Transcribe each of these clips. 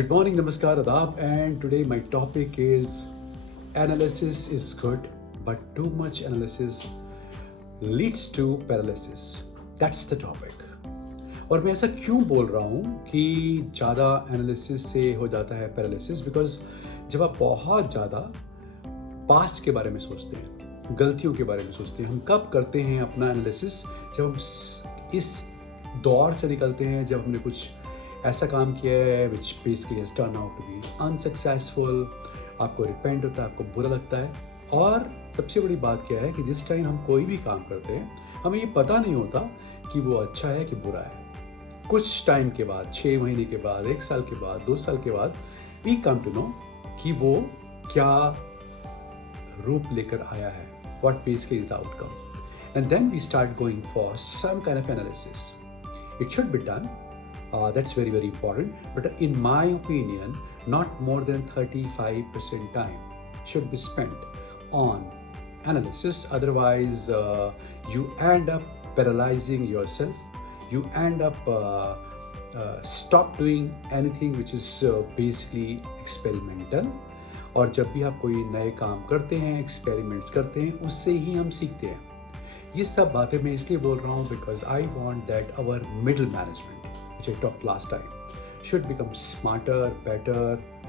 Good morning, Namaskar, Adab, and today my topic is analysis is good, but too much analysis leads to paralysis. That's the topic. और मैं ऐसा क्यों बोल रहा हूँ कि ज़्यादा एनालिसिस से हो जाता है पैरालिसिस, बिकॉज जब आप बहुत ज़्यादा पास्ट के बारे में सोचते हैं, गलतियों के बारे में सोचते हैं, हम कब करते हैं अपना एनालिसिस? जब हम इस दौर से निकलते हैं, जब हमने कुछ ऐसा काम किया है which basically has turn out to be unsuccessful, आपको रिपेंट होता है, आपको बुरा लगता है। और सबसे बड़ी बात क्या है कि जिस टाइम हम कोई भी काम करते हैं हमें ये पता नहीं होता कि वो अच्छा है कि बुरा है। कुछ टाइम के बाद, 6 महीने के बाद, 1 साल के बाद, 2 साल के बाद वी कम टू नो कि वो क्या रूप लेकर आया है, what basically is the outcome, and then we start going for some kind of analysis. It should be done. That's very, very important. But in my opinion, not more than 35% time should be spent on analysis. Otherwise, you end up paralyzing yourself. You end up stop doing anything which is basically experimental. और जब भी आप कोई नए काम करते हैं, experiments करते हैं, उससे ही हम सीखते हैं। ये सब बातें मैं इसलिए बोल रहा हूँ because I want that our middle management, which I talked last time, should become smarter, better,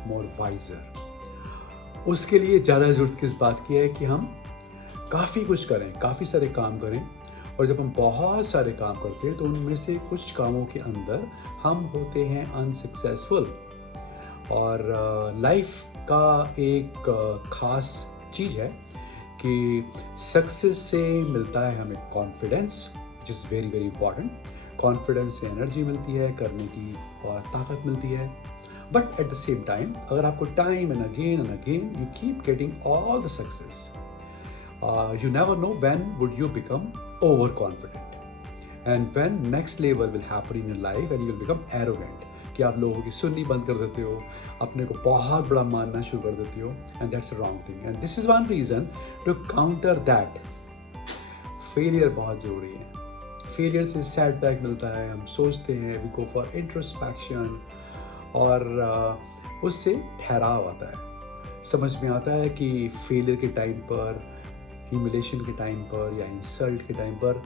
more wiser. उसके लिए ज़्यादा ज़रूरत किस बात की है कि हम काफ़ी कुछ करें, काफ़ी सारे काम करें। और जब हम बहुत सारे काम करते हैं तो उनमें से कुछ कामों के अंदर हम होते हैं अनसक्सेसफुल। और लाइफ का एक ख़ास चीज़ है कि सक्सेस से मिलता है हमें confidence, which is very very important. Confidence से एनर्जी मिलती है, करने की और ताकत मिलती है। But at the same time अगर आपको time and again you keep getting all the success, you never know when would you become over confident and when next level will happen in your life and you will become arrogant, कि आप लोगों की सुननी बंद कर देते हो, अपने को बहुत बड़ा मानना शुरू कर देते हो, and that's a wrong thing. And this is one reason to counter that. Failure बहुत जरूरी है। फेलियर से सेटबैक मिलता है, हम सोचते हैं, वी गो फॉर इंट्रोस्पेक्शन, और उससे ठहराव आता है। समझ में आता है कि फेलियर के टाइम पर, ह्यूमिलेशन के टाइम पर या इंसल्ट के टाइम पर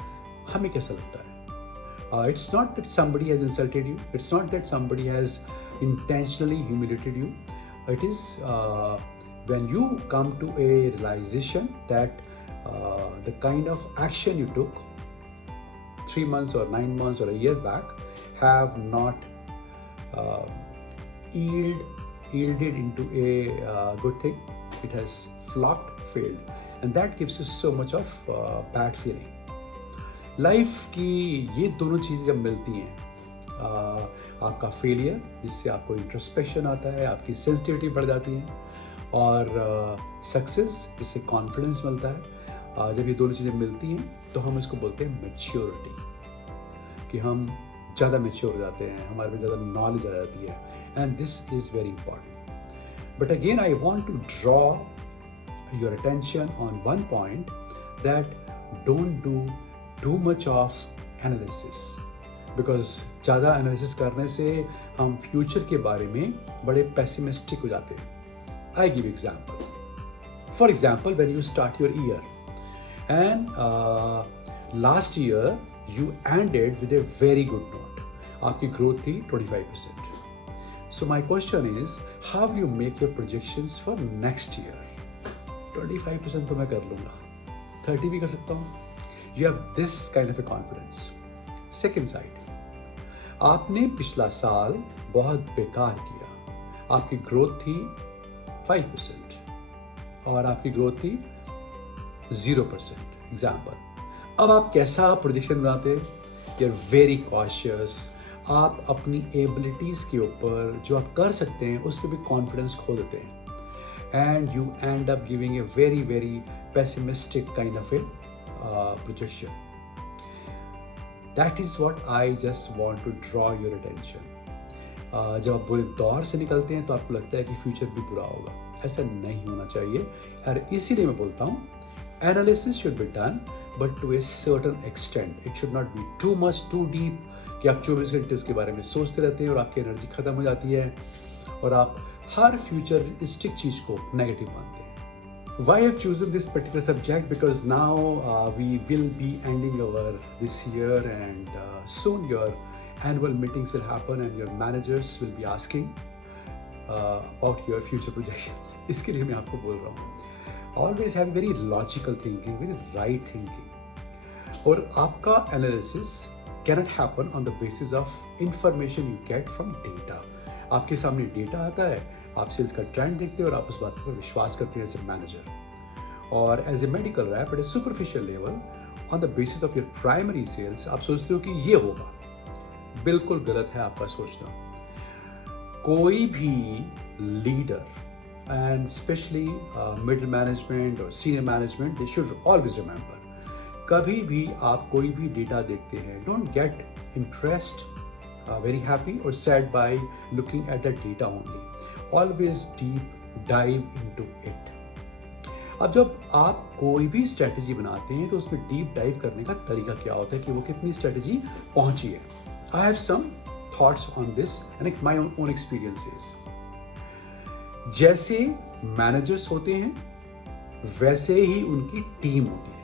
हमें कैसा लगता है। It's not that somebody has insulted you, it's not that somebody has intentionally humiliated you, it is when you come to a realisation that the kind of action you took 3 months or 9 months or a year back have not yielded into a good thing. It has flopped, failed, and that gives you so much of bad feeling. Life की ये दोनों चीज़ें जब मिलती हैं, आपका failure जिससे आपको इंट्रोस्पेक्शन आता है, आपकी सेंसिटिविटी बढ़ जाती है, और सक्सेस जिससे कॉन्फिडेंस मिलता है, जब ये दोनों चीज़ें मिलती हैं तो हम इसको बोलते हैं मैच्योरिटी, कि हम ज़्यादा मैच्योर हो जाते हैं, हमारे में ज़्यादा नॉलेज आ जाती है, and this is very important. But again I want to draw your attention on one point, that don't do too much of analysis, because ज़्यादा एनालिसिस करने से हम फ्यूचर के बारे में बड़े पेसिमिस्टिक हो जाते हैं। I give example. For example, when you start your year and last year you ended with a very good note. आपकी growth थी 25%. So my question is, how do you make your projections for next year? 25% तो मैं कर लूँगा, 30 भी कर सकता हूँ। You have this kind of a confidence. Second side, आपने पिछला साल बहुत बेकार किया, आपकी growth थी 5% और आपकी growth थी 0%. Example. अब आप कैसा प्रोजेक्शन बनाते हैं? You are very cautious. आप अपनी एबिलिटीज़ के ऊपर जो आप कर सकते हैं उस पर भी कॉन्फिडेंस खो देते हैं, and you end up giving a very very pessimistic kind of a projection. That is what I just want to draw your attention. जब आप बुरे दौर से निकलते हैं तो आपको लगता है कि फ्यूचर भी बुरा होगा। ऐसा नहीं होना चाहिए, और इसीलिए मैं बोलता हूँ analysis should be done, but to a certain extent. It should not be too much, too deep, कि आप 24 घंटे उसके बारे में सोचते रहते हैं और आपकी एनर्जी ख़त्म हो जाती है और आप हर फ्यूचरिस्टिक चीज़ को नेगेटिव मानते हैं। Why I've chosen this particular subject? Because now we will be ending our this year, and soon your annual meetings will happen, and your managers will be asking about your future projections. इसके लिए मैं आपको बोल रहा हूँ, always have very logical thinking, very right thinking. और आपका analysis cannot happen on the basis of information you get from data. आपके सामने डेटा आता है, आप सेल्स का ट्रेंड देखते हो और आप उस बात पर विश्वास करते हैं एज ए मैनेजर। और as a medical rep at a superficial level on the basis of your primary sales आप सोचते हो कि ये होगा। बिल्कुल गलत है आपका सोचना। कोई भी leader and specially middle management और senior management, they should always remember, कभी भी आप कोई भी डेटा देखते हैं, don't get impressed, very happy or sad by looking at the data only. Always deep dive into it. अब जब आप कोई भी स्ट्रेटजी बनाते हैं तो उसमें डीप डाइव करने का तरीका क्या होता है कि वो कितनी स्ट्रेटजी पहुंची है। I have some thoughts on this and my own experiences. जैसे मैनेजर्स होते हैं वैसे ही उनकी टीम होती है।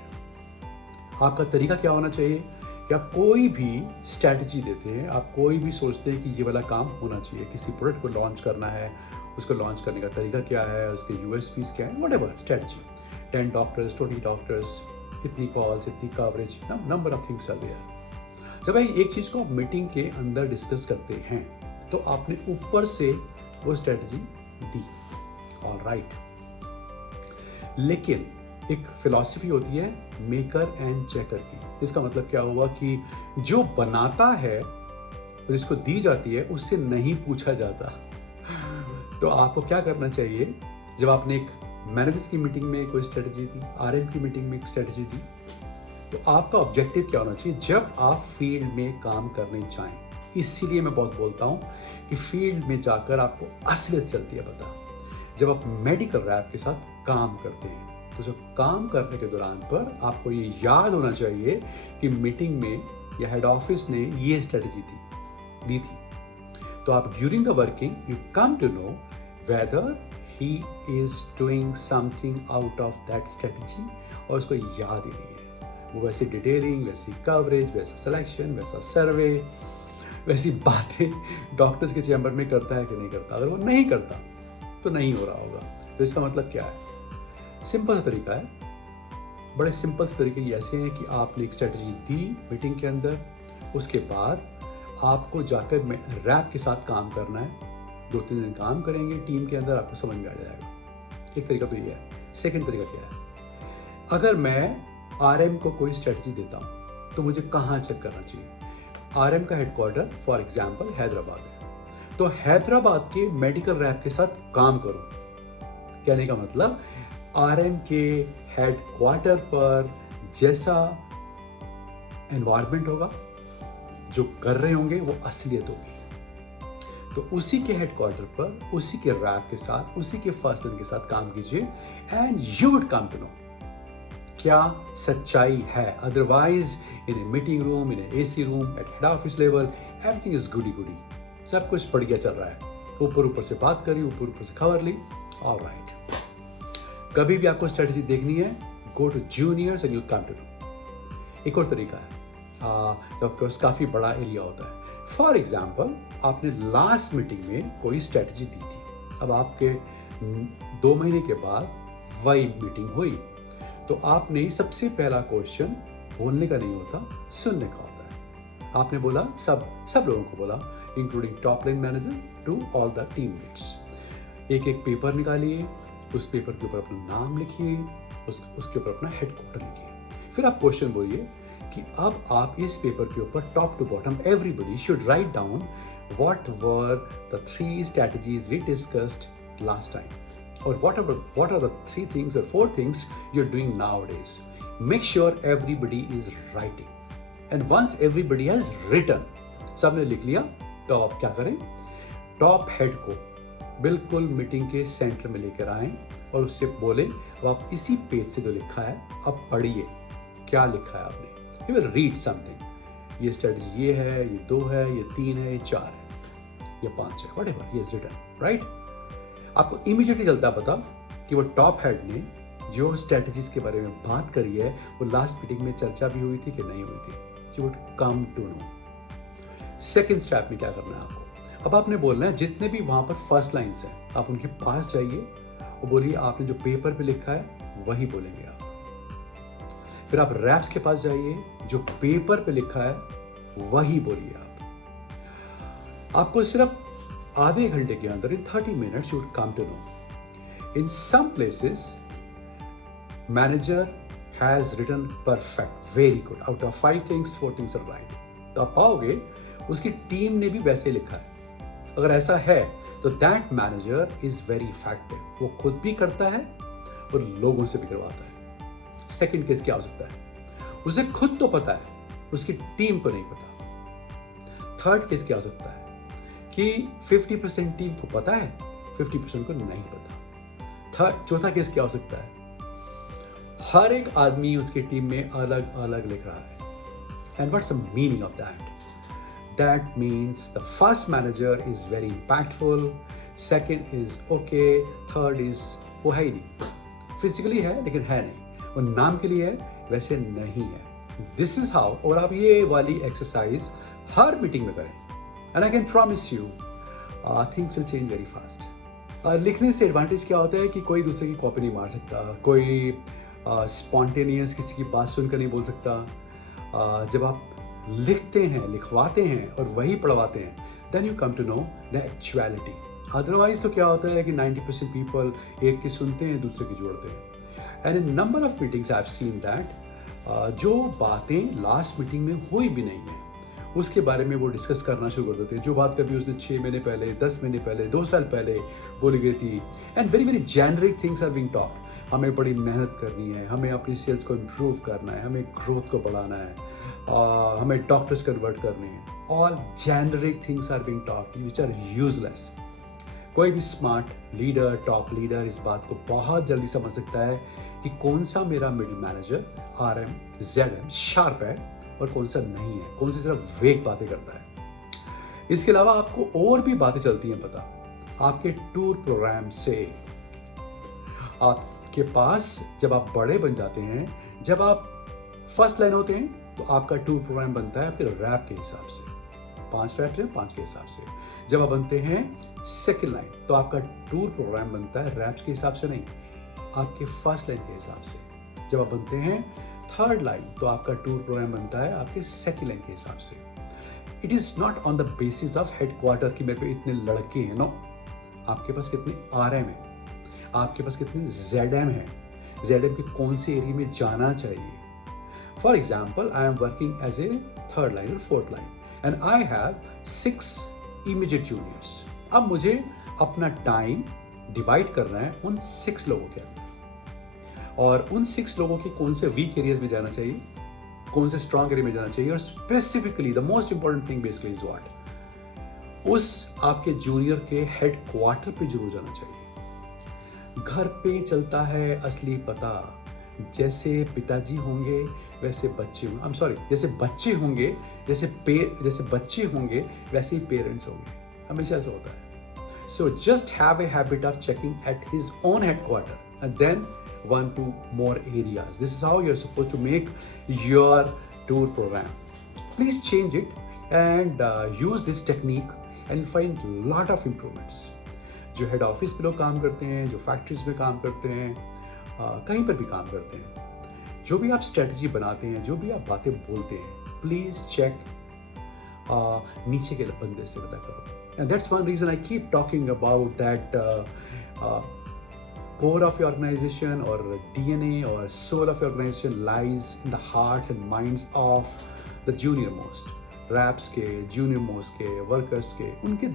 आपका तरीका क्या होना चाहिए कि आप कोई भी स्ट्रैटेजी देते हैं, आप कोई भी सोचते हैं कि ये वाला काम होना चाहिए, किसी प्रोडक्ट को लॉन्च करना है, उसको लॉन्च करने का तरीका क्या है, उसके यूएसपीज क्या है, व्हाटएवर स्ट्रैटेजी, 10 डॉक्टर्स, 20 डॉक्टर्स, इतनी कॉल्स, इतनी coverage, number of things are there. जब भाई एक चीज़ को आप मीटिंग के अंदर डिस्कस करते हैं तो आपने ऊपर से वो स्ट्रैटेजी दी, ऑलराइट, लेकिन एक फिलॉसफी होती है मेकर एंड चेकर की। इसका मतलब क्या हुआ कि जो बनाता है और जिसको दी जाती है उससे नहीं पूछा जाता। तो आपको क्या करना चाहिए, जब आपने एक मैनेजर्स की मीटिंग में कोई स्ट्रेटजी दी, आरएम की मीटिंग में एक स्ट्रेटजी दी, तो आपका ऑब्जेक्टिव क्या होना चाहिए जब आप फील्ड में काम करने जाएं। इसीलिए मैं बहुत बोलता हूं कि फील्ड में जाकर आपको असलियत चलती है पता। जब आप मेडिकल रैप के साथ काम करते हैं तो जब काम करने के दौरान पर आपको ये याद होना चाहिए कि मीटिंग में या हेड ऑफिस ने ये स्ट्रेटजी दी थी। तो आप during the working you come to know whether he is doing something out of that strategy, और उसको याद ही नहीं है। वो वैसी डिटेलिंग, वैसी कवरेज, वैसा सिलेक्शन, वैसा सर्वे, वैसी बातें डॉक्टर्स के चैम्बर में करता है कि नहीं करता। अगर वो नहीं करता तो नहीं हो रहा होगा। तो इसका मतलब क्या है? सिंपल सा तरीका है, बड़े सिंपल से तरीके ऐसे हैं कि आपने एक स्ट्रेटजी दी मीटिंग के अंदर, उसके बाद आपको जाकर रैप के साथ काम करना है। 2-3 दिन काम करेंगे टीम के अंदर, आपको समझ में आ जाएगा। एक तरीका तो ये है। सेकंड तरीका क्या है, अगर मैं आरएम को कोई स्ट्रेटजी देता हूँ तो मुझे कहाँ चेक करना चाहिए। आरएम का हेडक्वार्टर फॉर एग्जाम्पल हैदराबाद है, तो हैदराबाद के मेडिकल रैप के साथ काम करो। कहने का मतलब आरएम के हेडक्वार्टर पर जैसा एनवायरनमेंट होगा, जो कर रहे होंगे वो असलियत होगी। तो उसी के हेडक्वार्टर पर, उसी के रैप के साथ, उसी के फर्स्ट लाइन के साथ काम कीजिए and you would come to know क्या सच्चाई है। Otherwise in a meeting room, in a AC room, at head office level, everything is goody goody, सब कुछ बढ़िया चल रहा है। ऊपर ऊपर से बात करी, ऊपर ऊपर से खबर ली, ऑलराइट। कभी भी आपको स्ट्रेटजी देखनी है, go to juniors and you come to know. एक और तरीका है, आपके पास काफ़ी बड़ा एरिया होता है। फॉर एग्जाम्पल आपने लास्ट मीटिंग में कोई स्ट्रेटजी दी थी, अब आपके 2 महीने के बाद वही मीटिंग हुई, तो आपने सबसे पहला क्वेश्चन बोलने का नहीं होता, सुनने का होता है। आपने बोला, सब लोगों को बोला, including top line manager to all the team leads, एक एक पेपर निकालिए, उस पेपर के ऊपर अपना नाम लिखिए, उसके ऊपर अपना हेडक्वार्टर लिखिए। फिर आप क्वेश्चन बोलिए कि अब आप इस पेपर के ऊपर top to bottom everybody should write down whatever the 3 strategies we discussed last time, or what are the 3 things or 4 things you're doing nowadays. Make sure everybody is writing, and once everybody has written, सबने लिख लिया, तो आप क्या करें, top head को बिल्कुल meeting के सेंटर में लेकर आएं और उससे बोलें, अब आप इसी पेज से जो लिखा है अब पढ़िए, क्या लिखा है आपने। यू विल रीड समथिंग, ये स्ट्रेटजी ये है, ये 2 है, ये 3 है, ये 4 है। या 5 है, whatever he has written, right? आपको इमीडिएटली चलता है पता कि वो टॉप हेड ने जो स्ट्रेटजीज के बारे में बात करी है वो लास्ट मीटिंग में चर्चा भी हुई थी कि नहीं हुई थी। You would come to know. Second step में क्या करना है आपको, अब आपने बोलना है जितने भी वहां पर फर्स्ट लाइन्स हैं आप उनके पास जाइए और बोलिए आपने जो पेपर पे लिखा है वही बोलेंगे आप। फिर आप रैप्स के पास जाइए, जो पेपर पे लिखा है वही बोलिए आप। आपको सिर्फ आधे घंटे के अंदर in 30 minutes you would come to know. In some places manager has written perfect, very good, out of 5 things 4 things are right. तो आप पाओगे उसकी टीम ने भी वैसे ही लिखा है। अगर ऐसा है तो that manager is very effective. वो खुद भी करता है और लोगों से भी करवाता है। सेकंड केस क्या हो सकता है, उसे खुद तो पता है, उसकी टीम को नहीं पता। थर्ड केस क्या हो सकता है कि 50% टीम को पता है, 50% को नहीं पता। चौथा केस क्या हो सकता है, हर एक आदमी उसकी टीम में अलग अलग लिख रहा है। And what's the meaning of that? That means the first manager is very impactful, second is okay, third is वो है ही नहीं, फिजिकली है लेकिन है नहीं, वो नाम के लिए है वैसे नहीं है। This is how. और आप ये वाली एक्सरसाइज हर मीटिंग में करें and I can promise you things will change very fast. लिखने से एडवांटेज क्या होता है कि कोई दूसरे की कॉपी नहीं मार सकता, कोई स्पॉन्टेनियस किसी की बात सुनकर नहीं बोल सकता। जब आप लिखते हैं, लिखवाते हैं और वही पढ़वाते हैं, then you come to know the actuality. Otherwise तो क्या होता है कि 90% पीपल एक की सुनते हैं दूसरे की जोड़ते हैं। And in number of meetings I have seen that जो बातें लास्ट मीटिंग में हुई भी नहीं है उसके बारे में वो डिस्कस करना शुरू कर देते हैं। जो बात कभी उसने 6 महीने पहले, 10 महीने पहले, 2 साल पहले बोली गई थी। And very very generic things are being talked. हमें बड़ी मेहनत करनी है, हमें अपनी सेल्स को इम्प्रूव करना है, हमें ग्रोथ को बढ़ाना है, हमें डॉक्टर्स कन्वर्ट करने हैं। All generic things are being talked which are useless. कोई भी स्मार्ट लीडर, टॉप लीडर इस बात को बहुत जल्दी समझ सकता है कि कौन सा मेरा middle manager RM, ZM sharp है और कौन सा नहीं है, कौन सी सिर्फ वेग बातें करता है। इसके अलावा आपको और भी बातें चलती हैं पता। आपके टूर प्रोग्राम से आपके पास जब आप बड़े बन जाते हैं, जब आप फर्स्ट लाइन होते हैं तो आपका टूर प्रोग्राम बनता है आपके रैप के हिसाब से, 5 रैप है 5 के हिसाब से। जब आप बनते हैं सेकेंड लाइन तो आपका टूर प्रोग्राम बनता है रैप्स के हिसाब से नहीं, आपके फर्स्ट लाइन के हिसाब से। जब आप बनते हैं थर्ड लाइन तो आपका टूर प्रोग्राम बनता है आपके सेकेंड लाइन के हिसाब से। It is not on the basis of headquarter कि मेरे पे इतने लड़के हैं, नो। आपके पास कितने RM है, आपके पास कितने ZM है, ZM के कौन से एरिया में जाना चाहिए। For example, I am working as a third line और fourth line and I have 6 immediate juniors. अब मुझे अपना टाइम डिवाइड करना है उन 6 लोगों के अंदर, और उन 6 लोगों के कौन से वीक एरियाज में जाना चाहिए, कौन से स्ट्रॉन्ग एरिया में जाना चाहिए। और specifically the most important thing basically is what, उस आपके जूनियर के हेड क्वार्टर पे जरूर जाना चाहिए। घर पे चलता है असली पता, जैसे पिताजी होंगे वैसे बच्चे होंगे, आई एम सॉरी, जैसे बच्चे होंगे जैसे बच्चे होंगे वैसे ही पेरेंट्स होंगे, हमेशा ऐसा होता है। So just have a habit of checking at his own headquarter and then 1 to more areas. This is how you're supposed to make your tour program. Please change it and use this technique and find lot of improvements. जो head office पे लोग काम करते हैं, जो factories में काम करते हैं, कहीं पर भी काम करते हैं, जो भी आप स्ट्रेटजी बनाते हैं, जो भी आप बातें बोलते हैं, प्लीज चेक नीचे के बंदे से पता करो। And that's one reason I keep talking about that core of your organization or DNA or soul of your organization lies in the hearts and minds of the junior most, raps के, junior most के, workers के, उनके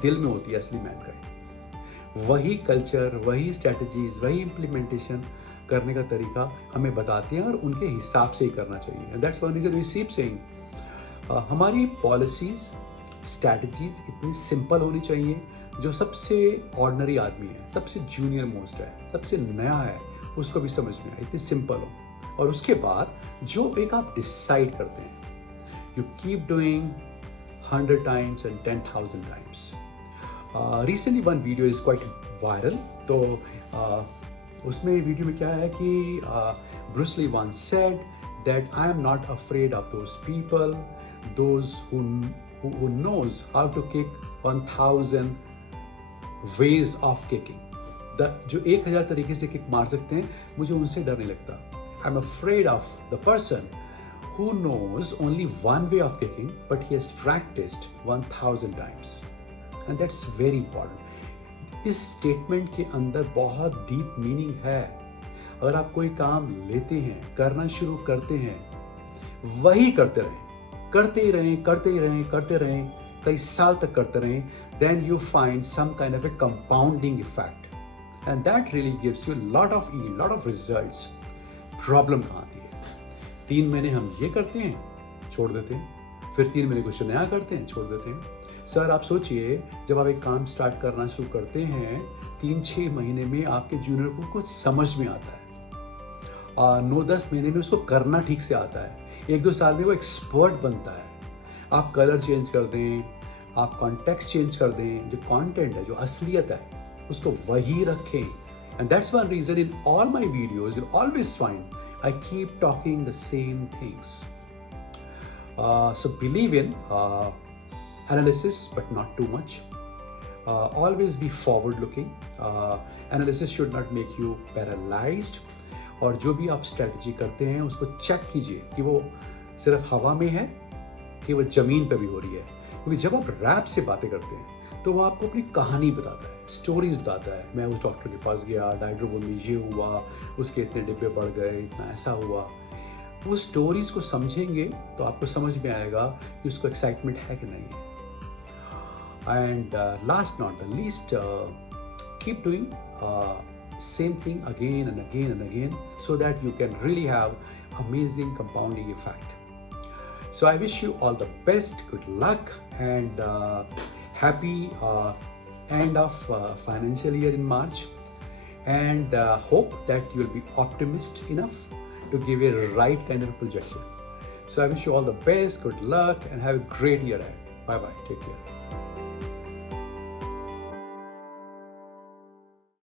दिल में होती है असली Mankind. वही कल्चर, वही स्ट्रेटजीज, वही इम्प्लीमेंटेशन करने का तरीका हमें बताते हैं और उनके हिसाब से ही करना चाहिए। And that's one reason we keep saying हमारी पॉलिसीज, स्ट्रेटजीज इतनी सिंपल होनी चाहिए, जो सबसे ऑर्डिनरी आदमी है, सबसे जूनियर मोस्ट है, सबसे नया है, उसको भी समझ में आए, इतनी सिंपल हो। और उसके बाद जो एक आप डिसाइड करते हैं, you keep doing 100 times and 10,000 times, recently one video is quite viral. तो उसमें वीडियो में क्या है कि Bruce Lee once said that I am not afraid of those people, those who knows how to kick 1000 ways of kicking. जो 1000 तरीके से kick मार सकते हैं, मुझे उनसे डर नहीं लगता. I'm afraid of the person who knows only one way of kicking, but he has practiced 1000 times. And that's very important. इस स्टेटमेंट के अंदर बहुत डीप मीनिंग है. अगर आप कोई काम लेते हैं, करना शुरू करते हैं, वही करते रहें, करते ही रहें, करते ही रहें, करते रहें, कई साल तक करते रहें, then you find some kind of a compounding effect, and that really gives you lot of yield, lot of results. Problem कहाँ आती है? 3 महीने हम ये करते हैं, छोड़ देते हैं, फिर 3 महीने कुछ नया करते हैं, छोड़ देते हैं. सर आप सोचिए, जब आप एक काम स्टार्ट करना शुरू करते हैं, 3-6 महीने में आपके जूनियर को कुछ समझ में आता है, 9-10 महीने में उसको करना ठीक से आता है, 1-2 साल में वो एक्सपर्ट बनता है. आप कलर चेंज कर दें, आप कॉन्टेक्स्ट चेंज कर दें, जो कंटेंट है, जो असलियत है, उसको वही रखें. And that's one reason in all my videos you always find I keep talking the same things. So believe in analysis but not too much. Always be forward looking. Analysis should not make you paralyzed. और जो भी आप strategy करते हैं उसको check कीजिए कि वो सिर्फ हवा में है कि वो ज़मीन पे भी हो रही है. क्योंकि जब आप रैप से बातें करते हैं तो वो आपको अपनी कहानी बताता है, स्टोरीज बताता है. मैं उस डॉक्टर के पास गया, डायग्रो में ये हुआ, उसके इतने डिब्बे बढ़ गए, इतना ऐसा हुआ. वो स्टोरीज को समझेंगे तो आपको समझ में आएगा कि उसको एक्साइटमेंट है कि नहीं है. And last not the least, keep doing same thing again and again and again so that you can really have amazing compounding effect. So I wish you all the best, good luck, and happy end of financial year in March, and hope that you will be optimist enough to give a right kind of projection. So I wish you all the best, good luck, and have a great year ahead. Bye bye, take care.